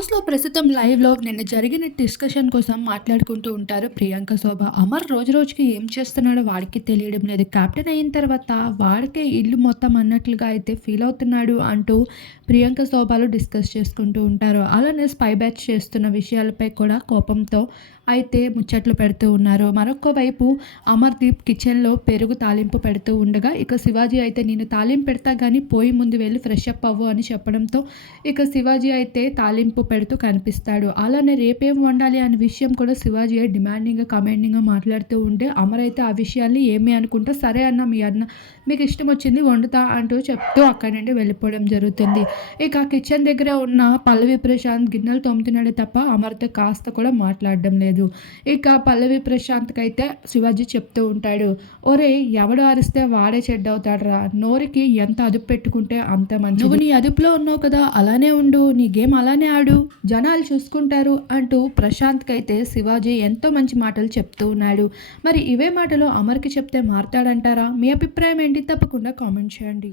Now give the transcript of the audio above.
హౌస్లో ప్రస్తుతం లైవ్లో నిన్న జరిగిన డిస్కషన్ కోసం మాట్లాడుకుంటూ ఉంటారు ప్రియాంక శోభ. అమర్ రోజు రోజుకి ఏం చేస్తున్నాడో వాడికి తెలియడం లేదు. కెప్టెన్ అయిన తర్వాత వాడికే ఇల్లు మొత్తం అన్నట్లుగా అయితే ఫీల్ అవుతున్నాడు అంటూ ప్రియాంక శోభలు డిస్కస్ చేసుకుంటూ ఉంటారు. అలానే స్పై బ్యాచ్ చేస్తున్న విషయాలపై కూడా కోపంతో అయితే ముచ్చట్లు పెడుతూ ఉన్నారు. మరొక వైపు అమర్దీప్ కిచెన్లో పెరుగు తాలింపు పెడుతూ ఉండగా ఇక శివాజీ అయితే నేను తాలింపు పెడతా కానీ పోయి ముందు వెళ్ళి ఫ్రెష్ అప్ అవ్వు అని చెప్పడంతో ఇక శివాజీ అయితే తాలింపు పెడుతూ కనిపిస్తాడు. అలానే రేపేం వండాలి అనే విషయం కూడా శివాజీ డిమాండింగ్గా కమాండింగ్గా మాట్లాడుతూ ఉంటే అమర్ అయితే ఆ విషయాన్ని ఏమి అనుకుంటా సరే అన్న మీ అన్న మీకు ఇష్టం వచ్చింది వండుతా అంటూ చెప్తూ అక్కడి నుండి వెళ్ళిపోవడం జరుగుతుంది. ఇక కిచెన్ దగ్గర ఉన్న పల్లవి ప్రశాంత్ గిన్నెలు తోముతున్నాడే తప్ప అమర్తో కాస్త కూడా మాట్లాడడం లేదు. ఇక పల్లవి ప్రశాంత్కైతే శివాజీ చెప్తూ ఉంటాడు ఒరే ఎవడు అరిస్తే వాడే చెడ్డ అవుతాడరా. నోరికి ఎంత అదుపు పెట్టుకుంటే అంత మంచి నువ్వు నీ అదుపులో ఉన్నావు కదా అలానే ఉండు. నీ గేమ్ అలానే ఆడు. జనాలు చూసుకుంటారు అంటూ ప్రశాంత్కి అయితే శివాజీ ఎంతో మంచి మాటలు చెప్తూ ఉన్నాడు. మరి ఇవే మాటలు అమర్కి చెప్తే మారతాడంటారా? మీ అభిప్రాయం ఏంటి? తప్పకుండా కామెంట్ చేయండి.